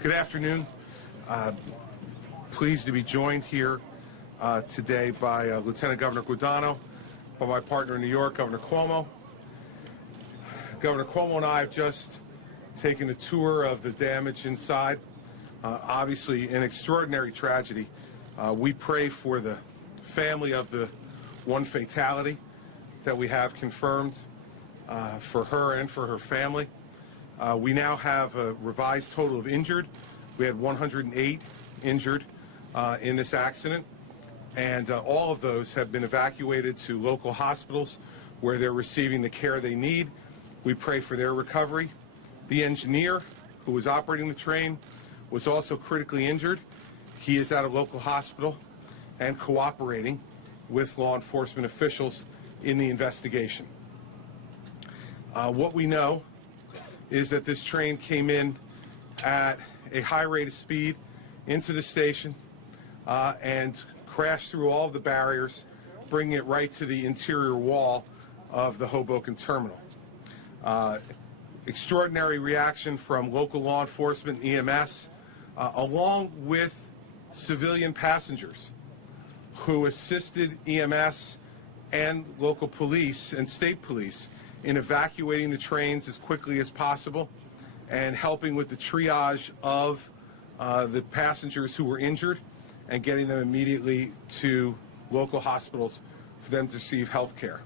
Good afternoon. Pleased to be joined here today by Lieutenant Governor Guadagno, by my partner in New York, Governor Cuomo. Governor Cuomo and I have just taken a tour of the damage inside. Obviously, an extraordinary tragedy. We pray for the family of the one fatality that we have confirmed for her and for her family. We now have a revised total of injured. We had 108 injured in this accident, and all of those have been evacuated to local hospitals where they're receiving the care they need. We pray for their recovery. The engineer who was operating the train was also critically injured. He is at a local hospital and cooperating with law enforcement officials in the investigation. What we know is that this train came in at a high rate of speed into the station and crashed through all of the barriers, bringing it right to the interior wall of the Hoboken terminal. Extraordinary reaction from local law enforcement, EMS, along with civilian passengers who assisted EMS and local police and state police in evacuating the trains as quickly as possible and helping with the triage of the passengers who were injured and getting them immediately to local hospitals for them to receive health care.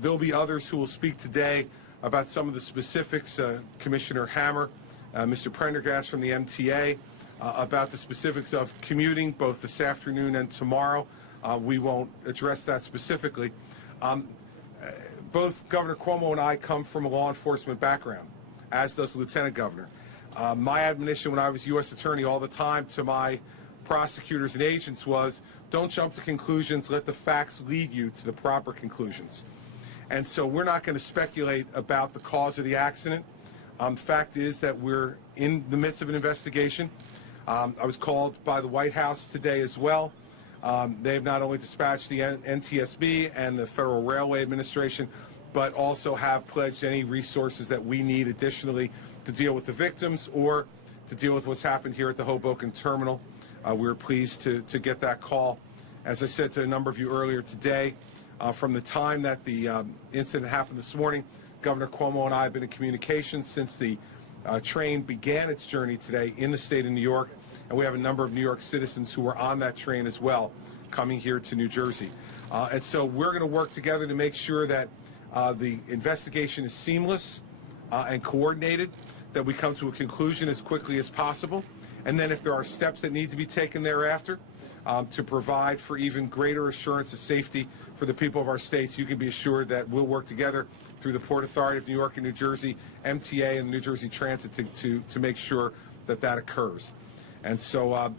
There'll be others who will speak today about some of the specifics. Commissioner Hammer, Mr. Prendergast from the MTA, about the specifics of commuting both this afternoon and tomorrow. We won't address that specifically. Both Governor Cuomo and I come from a law enforcement background, as does the Lieutenant Governor. My admonition when I was U.S. Attorney all the time to my prosecutors and agents was, don't jump to conclusions, let the facts lead you to the proper conclusions. And so we're not going to speculate about the cause of the accident. Fact is that we're in the midst of an investigation. I was called by the White House today as well. They have not only dispatched the NTSB and the Federal Railway Administration, but also have pledged any resources that we need additionally to deal with the victims or to deal with what's happened here at the Hoboken terminal. We're pleased to get that call. As I said to a number of you earlier today, from the time that the incident happened this morning, Governor Cuomo and I have been in communication since the train began its journey today in the state of New York. And we have a number of New York citizens who were on that train as well, coming here to New Jersey. And so we're going to work together to make sure that the investigation is seamless and coordinated, that we come to a conclusion as quickly as possible. And then if there are steps that need to be taken thereafter to provide for even greater assurance of safety for the people of our states, you can be assured that we'll work together through the Port Authority of New York and New Jersey, MTA, and the New Jersey Transit to make sure that that occurs. And so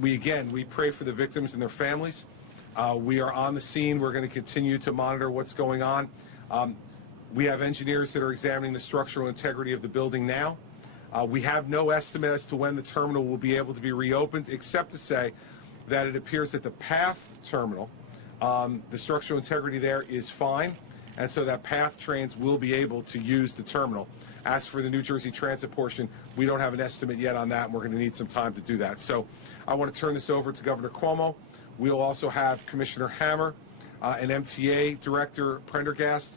we pray for the victims and their families. We are on the scene. We're going to continue to monitor what's going on. We have engineers that are examining the structural integrity of the building now. We have no estimate as to when the terminal will be able to be reopened, except to say that it appears that the PATH terminal, the structural integrity there is fine, and so that PATH trains will be able to use the terminal. As for the New Jersey Transit portion, we don't have an estimate yet on that, and we're going to need some time to do that. So I want to turn this over to Governor Cuomo. We'll also have Commissioner Hammer and MTA Director Prendergast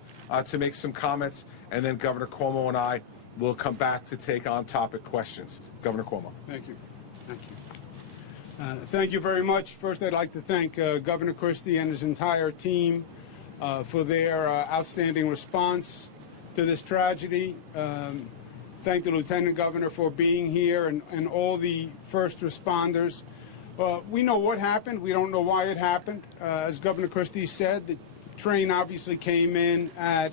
to make some comments, and then Governor Cuomo and I will come back to take on-topic questions. Governor Cuomo. Thank you. Thank you. Thank you very much. First, I'd like to thank Governor Christie and his entire team for their outstanding response to this tragedy. Thank the Lieutenant Governor for being here and all the first responders. We know what happened. We don't know why it happened. As Governor Christie said, the train obviously came in at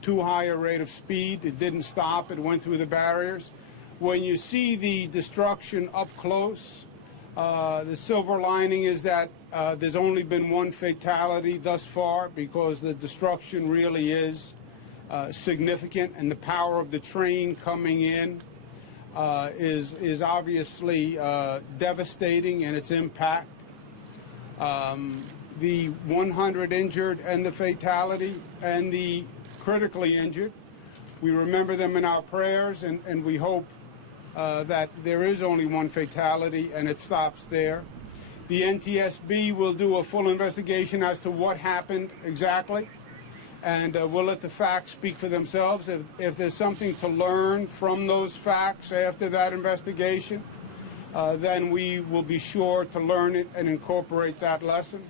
too high a rate of speed. It didn't stop. It went through the barriers. When you see the destruction up close, the silver lining is that there's only been one fatality thus far, because the destruction really is significant, and the power of the train coming in is obviously devastating in its impact. The 100 injured and the fatality and the critically injured We remember them in our prayers, and we hope that there is only one fatality and it stops there. The NTSB will do a full investigation as to what happened exactly, and we'll let the facts speak for themselves. If there's something to learn from those facts after that investigation, then we will be sure to learn it and incorporate that lesson.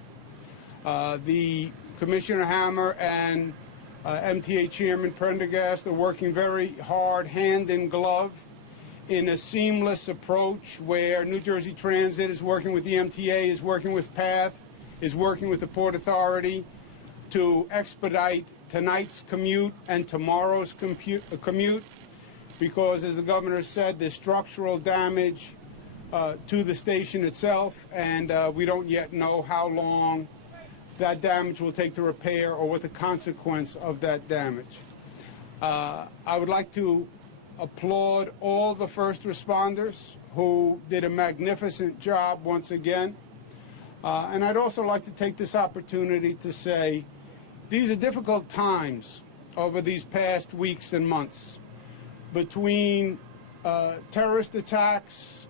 The Commissioner Hammer and MTA Chairman Prendergast are working very hard, hand in glove, in a seamless approach where New Jersey Transit is working with the MTA, is working with PATH, is working with the Port Authority to expedite tonight's commute and tomorrow's commute, because, as the governor said, there's structural damage to the station itself, and we don't yet know how long that damage will take to repair or what the consequence of that damage. I would like to applaud all the first responders who did a magnificent job once again. And I'd also like to take this opportunity to say these are difficult times over these past weeks and months. Between terrorist attacks,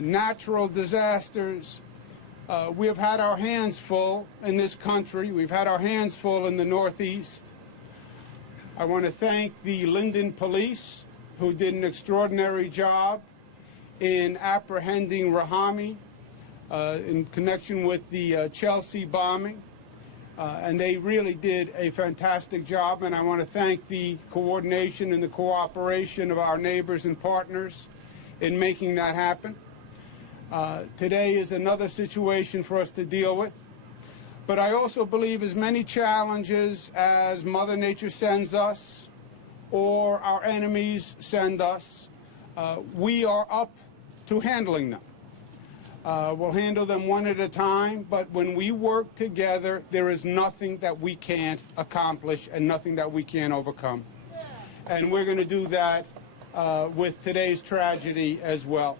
natural disasters, we have had our hands full in this country. We've had our hands full in the Northeast. I want to thank the Linden Police, who did an extraordinary job in apprehending Rahami in connection with the Chelsea bombing. And they really did a fantastic job, and I want to thank the coordination and the cooperation of our neighbors and partners in making that happen. Today is another situation for us to deal with, but I also believe as many challenges as Mother Nature sends us or our enemies send us, we are up to handling them. We'll handle them one at a time, but when we work together, there is nothing that we can't accomplish and nothing that we can't overcome. And we're going to do that with today's tragedy as well.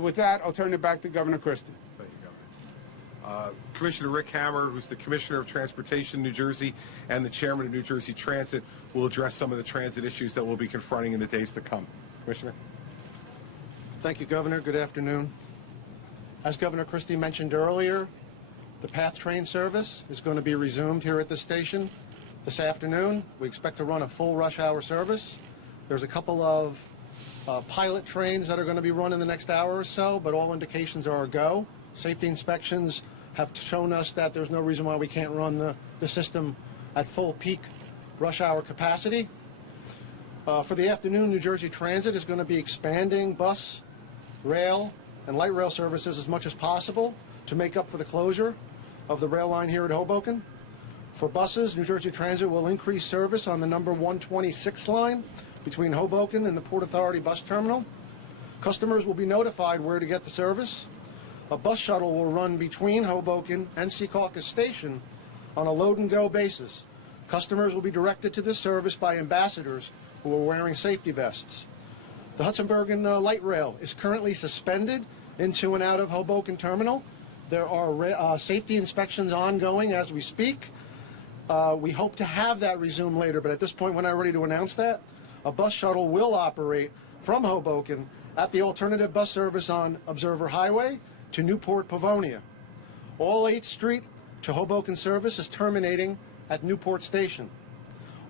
With that, I'll turn it back to Governor Christie. Thank you, Governor. Commissioner Rick Hammer, who's the Commissioner of Transportation in New Jersey and the Chairman of New Jersey Transit, will address some of the transit issues that we'll be confronting in the days to come. Commissioner. Thank you, Governor. Good afternoon. As Governor Christie mentioned earlier, the PATH train service is going to be resumed here at the station this afternoon. We expect to run a full rush hour service. There's a couple of pilot trains that are going to be run in the next hour or so, but all indications are a go. Safety inspections have shown us that there's no reason why we can't run the system at full peak rush hour capacity. For the afternoon, New Jersey Transit is going to be expanding bus, rail, and light rail services as much as possible to make up for the closure of the rail line here at Hoboken. For buses, New Jersey Transit will increase service on the number 126 line between Hoboken and the Port Authority bus terminal. Customers will be notified where to get the service. A bus shuttle will run between Hoboken and Secaucus Station on a load-and-go basis. Customers will be directed to this service by ambassadors who are wearing safety vests. The Hudson Bergen light rail is currently suspended into and out of Hoboken Terminal. There are safety inspections ongoing as we speak. We hope to have that resume later, but at this point we're not ready to announce that. A bus shuttle will operate from Hoboken at the alternative bus service on Observer Highway to Newport Pavonia. All 8th Street to Hoboken service is terminating at Newport Station.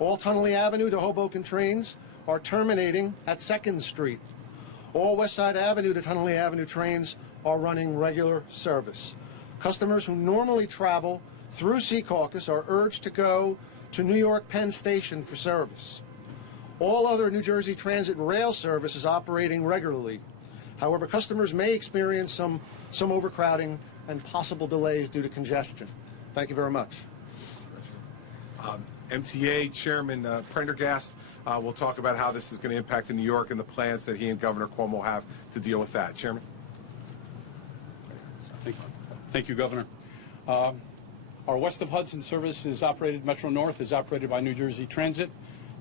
All Tunnelly Avenue to Hoboken trains are terminating at 2nd Street. All West Side Avenue to Tunnelly Avenue trains are running regular service. Customers who normally travel through Secaucus are urged to go to New York Penn Station for service. All other New Jersey Transit rail service is operating regularly. However, customers may experience some overcrowding and possible delays due to congestion. Thank you very much. MTA Chairman Prendergast will talk about how this is going to impact in New York and the plans that he and Governor Cuomo have to deal with that. Chairman. Thank you, Governor. Our west of Hudson service is operated, Metro North is operated by New Jersey Transit.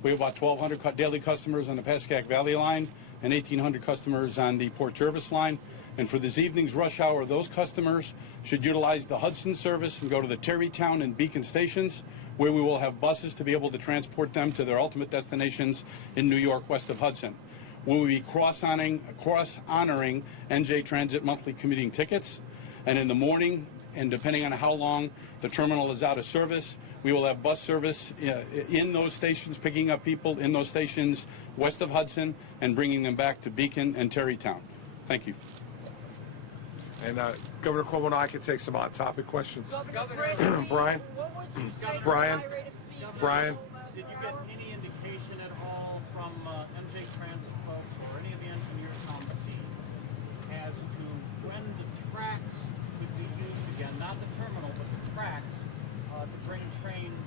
We have about 1,200 daily customers on the Pascack Valley line and 1,800 customers on the Port Jervis line. And for this evening's rush hour, those customers should utilize the Hudson service and go to the Terrytown and Beacon stations, where we will have buses to be able to transport them to their ultimate destinations in New York west of Hudson. We will be cross-honoring NJ Transit monthly commuting tickets, and in the morning, and depending on how long the terminal is out of service, we will have bus service in those stations, picking up people in those stations west of Hudson and bringing them back to Beacon and Terrytown. Thank you. And Governor Cuomo and I can take some on-topic questions. Governor Brian? What would you say to Brian? the high rate of speed? Brian? Did you get any indication at all from MJ Transit folks or any of the engineers on the scene as to when the tracks could be used again, not the terminal, but the tracks, to bring trains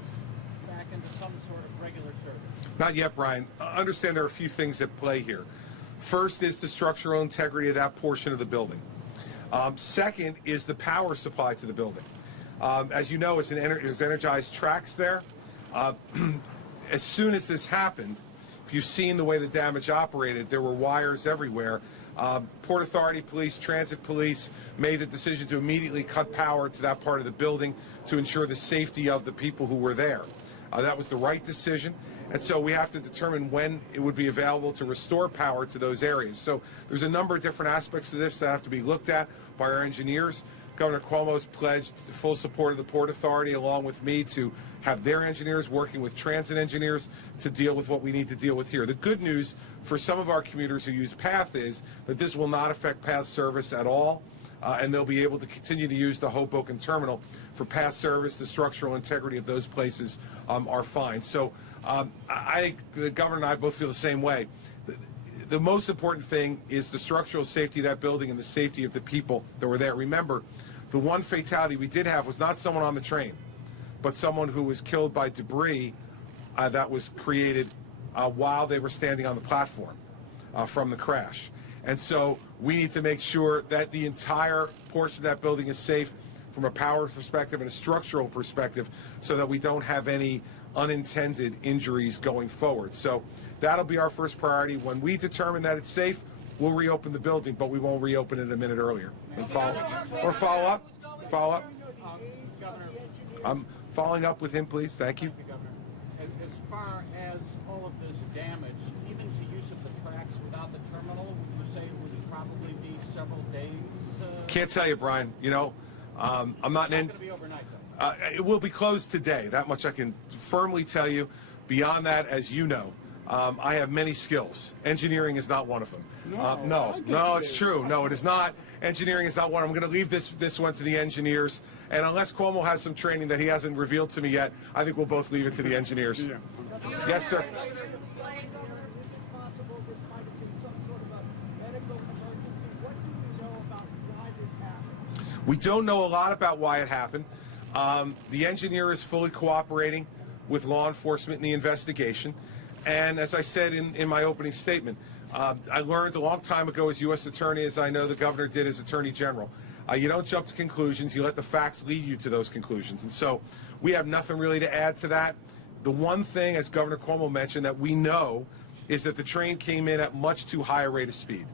back into some sort of regular service? Not yet, Brian. Understand there are a few things at play here. First is the structural integrity of that portion of the building. Second is the power supply to the building. As you know, there's energized tracks there. As soon as this happened, if you've seen the way the damage operated, there were wires everywhere. Port Authority Police, Transit Police made the decision to immediately cut power to that part of the building to ensure the safety of the people who were there. That was the right decision. And so we have to determine when it would be available to restore power to those areas. So there's a number of different aspects to this that have to be looked at by our engineers. Governor Cuomo's pledged full support of the Port Authority, along with me, to have their engineers working with transit engineers to deal with what we need to deal with here. The good news for some of our commuters who use PATH is that this will not affect PATH service at all, and they'll be able to continue to use the Hoboken terminal for PATH service. The structural integrity of those places are fine. So the governor and I both feel the same way. The most important thing is the structural safety of that building and the safety of the people that were there. Remember, the one fatality we did have was not someone on the train, but someone who was killed by debris that was created while they were standing on the platform from the crash. And so we need to make sure that the entire portion of that building is safe from a power perspective and a structural perspective, so that we don't have any unintended injuries going forward. So that'll be our first priority. When we determine that it's safe, we'll reopen the building, but we won't reopen it a minute earlier. And follow up. Governor, I'm following up with him, please. Thank you. Governor, as far as all of this damage, even to use of the tracks without the terminal, would you say it would probably be several days? Can't tell you, Brian. You know, I'm not It's not going to be overnight, though. It will be closed today. That much I can firmly tell you. Beyond that, as you know, I have many skills. Engineering is not one of them. No, it's true. No, it is not. Engineering is not one. I'm going to leave this one to the engineers. And unless Cuomo has some training that he hasn't revealed to me yet, I think we'll both leave it to the engineers. Yeah. Yes, sir. We don't know a lot about why it happened. The engineer is fully cooperating with law enforcement in the investigation. And as I said in my opening statement, I learned a long time ago as U.S. Attorney, as I know the governor did as Attorney General, you don't jump to conclusions. You let the facts lead you to those conclusions. And so we have nothing really to add to that. The one thing, as Governor Cuomo mentioned, that we know is that the train came in at much too high a rate of speed.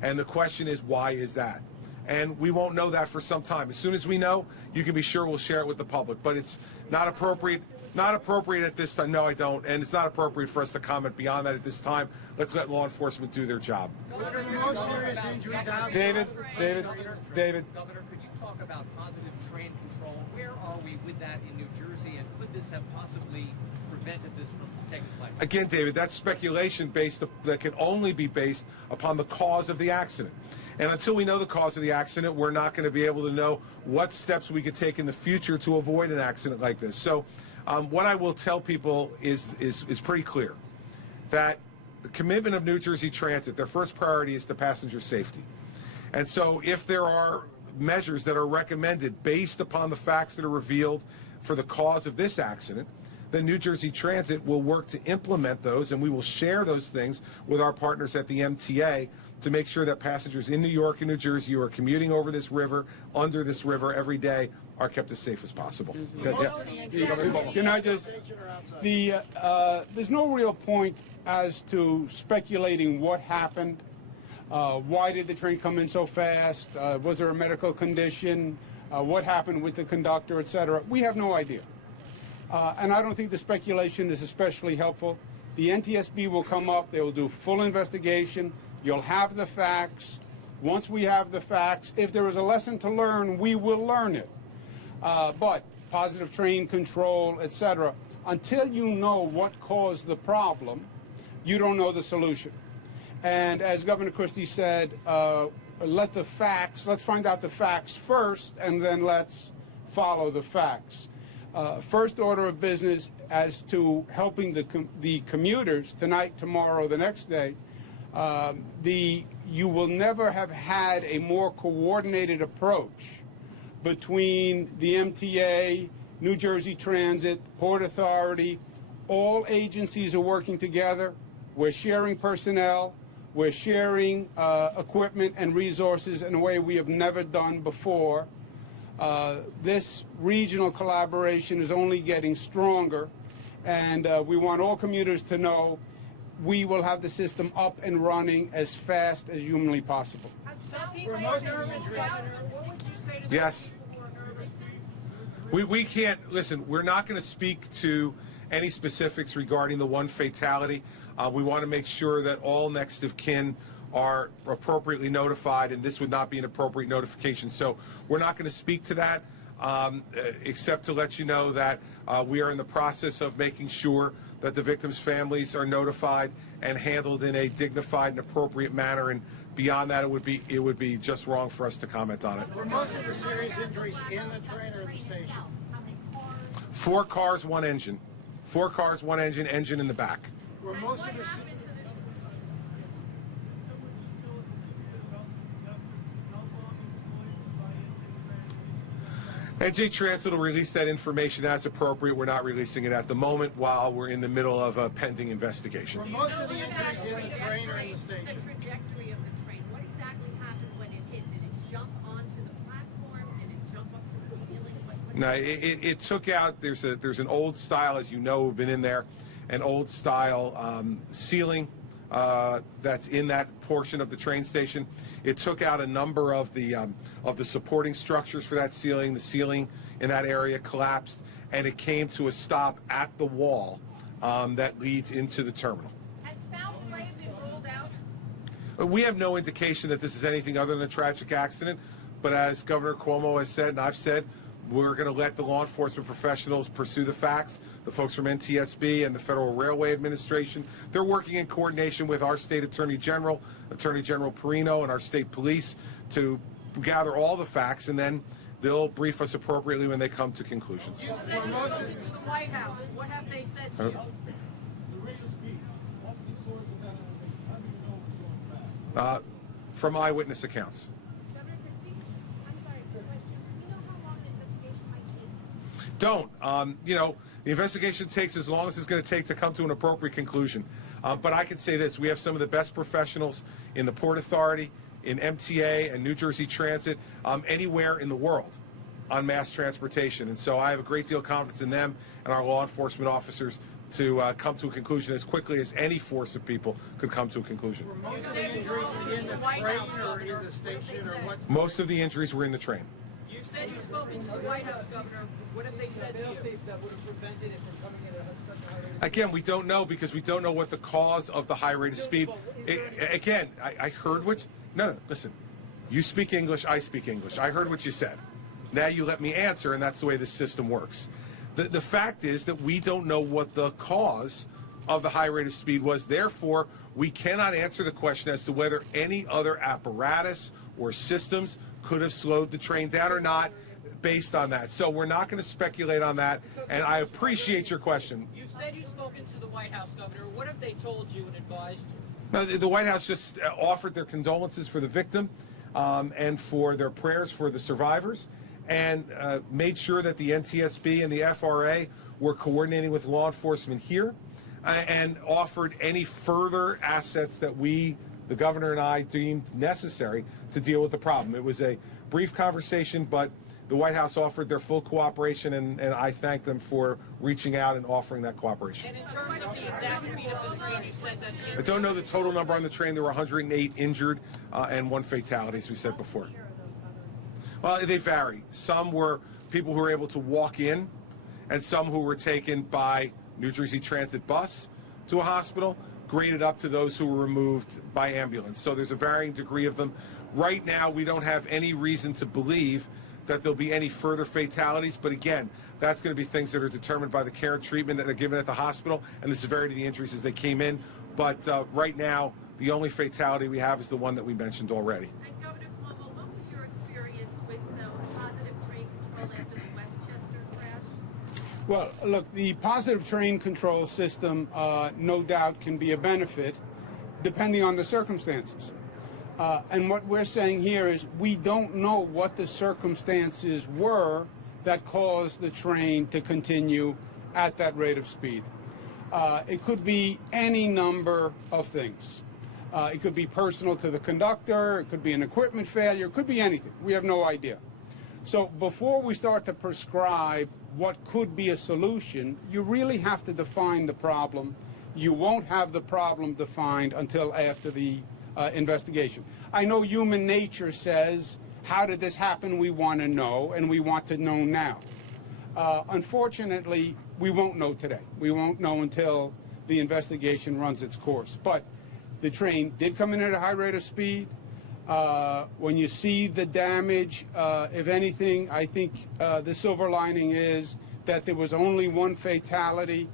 And the question is, why is that? And we won't know that for some time. As soon as we know, you can be sure we'll share it with the public. But it's not appropriate. Not appropriate at this time. No, I don't. And it's not appropriate for us to comment beyond that at this time. Let's let law enforcement do their job. David. Governor, could you talk about positive train control? Where are we with that in New Jersey, and could this have possibly prevented this from taking place? Again, David, that's speculation that can only be based upon the cause of the accident. And until we know the cause of the accident, we're not going to be able to know what steps we could take in the future to avoid an accident like this. So what I will tell people is pretty clear, that the commitment of New Jersey Transit, their first priority is to passenger safety. And so if there are measures that are recommended based upon the facts that are revealed for the cause of this accident, then New Jersey Transit will work to implement those, and we will share those things with our partners at the MTA to make sure that passengers in New York and New Jersey who are commuting over this river, under this river every day, are kept as safe as possible. Good, yeah. Can I just, there's no real point as to speculating what happened. Why did the train come in so fast? Was there a medical condition? What happened with the conductor, et cetera? We have no idea. And I don't think the speculation is especially helpful. The NTSB will come up. They will do full investigation. You'll have the facts. Once we have the facts, if there is a lesson to learn, we will learn it. But positive train control, etc., until you know what caused the problem, you don't know the solution. And as Governor Christie said, let's find out the facts first, and then let's follow the facts. First order of business as to helping the commuters tonight, tomorrow, the next day, you will never have had a more coordinated approach between the MTA, New Jersey Transit, Port Authority. All agencies are working together. We're sharing personnel. We're sharing equipment and resources in a way we have never done before. This regional collaboration is only getting stronger, and we want all commuters to know we will have the system up and running as fast as humanly possible. Yes. We can't, listen, we're not going to speak to any specifics regarding the one fatality. We want to make sure that all next of kin are appropriately notified, and this would not be an appropriate notification. So we're not going to speak to that, except to let you know that we are in the process of making sure that the victims' families are notified and handled in a dignified and appropriate manner. And beyond that, it would be just wrong for us to comment on it. Were most of the serious injuries in the train or in the station? 4 cars, 1 engine. 4 cars, 1 engine, engine in the back. Were most of the NJ Transit will release that information as appropriate. We're not releasing it at the moment while we're in the middle of a pending investigation. Were most of the injuries in the train or in the The station? trajectory of the train. What exactly happened when it hit? Did it jump onto the platform? Did it jump up to the ceiling? No, it took out, there's an old style, as you know, who've been in there, an old style ceiling that's in that portion of the train station. It took out a number of the supporting structures for that ceiling. The ceiling in that area collapsed, and it came to a stop at the wall that leads into the terminal. Has foul play been ruled out? We have no indication that this is anything other than a tragic accident, but as Governor Cuomo has said, and I've said, we're going to let the law enforcement professionals pursue the facts. The folks from NTSB and the Federal Railway Administration, they're working in coordination with our state Attorney General Perino, and our state police to gather all the facts, and then they'll brief us appropriately when they come to conclusions. You said you spoke to the White House. What have they said to you? From eyewitness accounts. Governor Christie, I'm sorry for the question. Do you know how long the investigation might take? Don't. The investigation takes as long as it's going to take to come to an appropriate conclusion. But I can say this, we have some of the best professionals in the Port Authority, in MTA and New Jersey Transit, anywhere in the world on mass transportation. And so I have a great deal of confidence in them and our law enforcement officers to come to a conclusion as quickly as any force of people could come to a conclusion. Were most of the injuries in the train or in the station or what? Most of the injuries were in the train. You said you've spoken to the White House, Governor. What have they said to you? Again, we don't know because we don't know what the cause of the high rate of speed. I heard what. No, listen. You speak English, I speak English. I heard what you said. Now you let me answer, and that's the way the system works. The fact is that we don't know what the cause of the high rate of speed was. Therefore, we cannot answer the question as to whether any other apparatus or systems could have slowed the train down or not based on that. So we're not going to speculate on that, and I appreciate your question. You said you've spoken to the White House, Governor. What have they told you and advised you? No, the White House just offered their condolences for the victim and for their prayers for the survivors, and made sure that the NTSB and the FRA were coordinating with law enforcement here, and offered any further assets that we, the governor and I, deemed necessary to deal with the problem. It was a brief conversation, but the White House offered their full cooperation, and I thank them for reaching out and offering that cooperation. And in terms of the exact speed of the train, you said that I don't know the total number on the train. There were 108 injured and 1 fatality, as we said before. Well, they vary. Some were people who were able to walk in and some who were taken by New Jersey Transit bus to a hospital, graded up to those who were removed by ambulance. So there's a varying degree of them. Right now, we don't have any reason to believe that there'll be any further fatalities, but again, that's going to be things that are determined by the care and treatment that are given at the hospital and the severity of the injuries as they came in. But right now, the only fatality we have is the one that we mentioned already. And Governor Cuomo, what was your experience with the positive train control after the Westchester crash? Well, look, the positive train control system, no doubt, can be a benefit depending on the circumstances. And what we're saying here is we don't know what the circumstances were that caused the train to continue at that rate of speed. It could be any number of things. It could be personal to the conductor, it could be an equipment failure, it could be anything. We have no idea. So before we start to prescribe what could be a solution, you really have to define the problem. You won't have the problem defined until after the investigation. I know human nature says, how did this happen? We want to know, and we want to know now. Unfortunately, we won't know today. We won't know until the investigation runs its course. But the train did come in at a high rate of speed. When you see the damage, if anything, I think the silver lining is that there was only one fatality,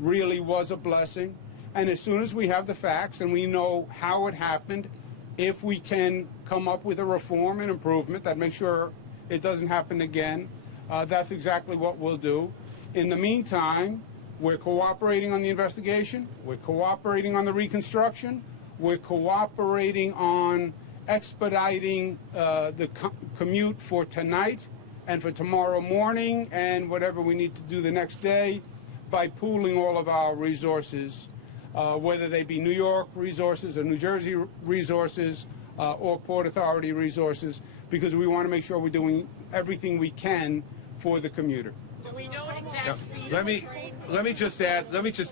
really was a blessing. And as soon as we have the facts and we know how it happened, if we can come up with a reform and improvement that makes sure it doesn't happen again, that's exactly what we'll do. In the meantime, we're cooperating on the investigation, we're cooperating on the reconstruction, we're cooperating on expediting the commute for tonight and for tomorrow morning and whatever we need to do the next day by pooling all of our resources, whether they be New York resources or New Jersey resources or Port Authority resources, because we want to make sure we're doing everything we can for the commuter. Do we know an exact speed Let of me the train? let me just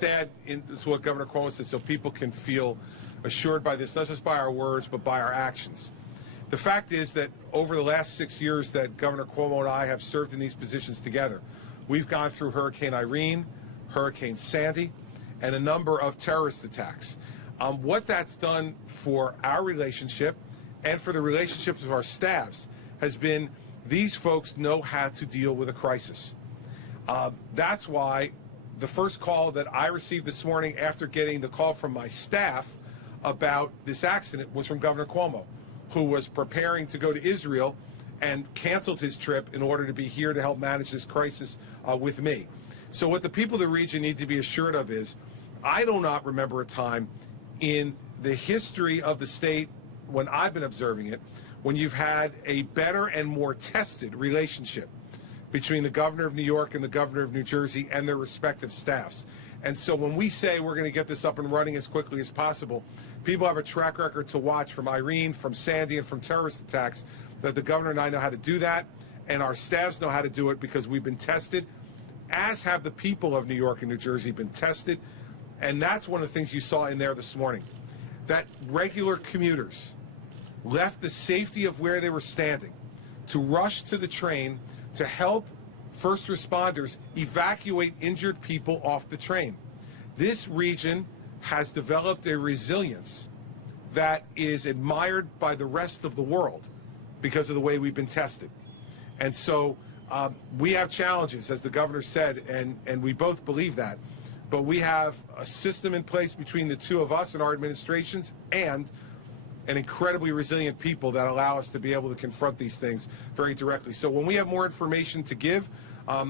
add into what Governor Cuomo said, so people can feel assured by this, not just by our words, but by our actions. The fact is that over the last 6 years that Governor Cuomo and I have served in these positions together, we've gone through Hurricane Irene, Hurricane Sandy, and a number of terrorist attacks. What that's done for our relationship and for the relationships of our staffs has been these folks know how to deal with a crisis. That's why the first call that I received this morning after getting the call from my staff about this accident was from Governor Cuomo, who was preparing to go to Israel and canceled his trip in order to be here to help manage this crisis with me. So what the people of the region need to be assured of is, I do not remember a time in the history of the state, when I've been observing it, when you've had a better and more tested relationship between the governor of New York and the governor of New Jersey and their respective staffs. And so when we say we're going to get this up and running as quickly as possible, people have a track record to watch from Irene, from Sandy, and from terrorist attacks, that the governor and I know how to do that, and our staffs know how to do it because we've been tested, as have the people of New York and New Jersey been tested. And that's one of the things you saw in there this morning, that regular commuters left the safety of where they were standing to rush to the train to help first responders evacuate injured people off the train. This region has developed a resilience that is admired by the rest of the world because of the way we've been tested. And so we have challenges, as the governor said, and we both believe that. But we have a system in place between the two of us and our administrations, and an incredibly resilient people that allow us to be able to confront these things very directly. So when we have more information to give,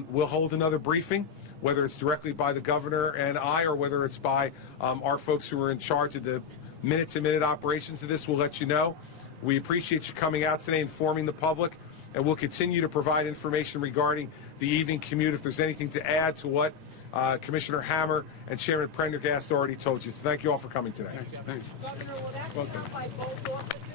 we'll hold another briefing, whether it's directly by the governor and I, or whether it's by our folks who are in charge of the minute-to-minute operations of this. We'll let you know. We appreciate you coming out today, informing the public, and we'll continue to provide information regarding the evening commute if there's anything to add to what Commissioner Hammer and Chairman Prendergast already told you. So thank you all for coming today. Thanks. Governor, will that be Welcome. done by both offices?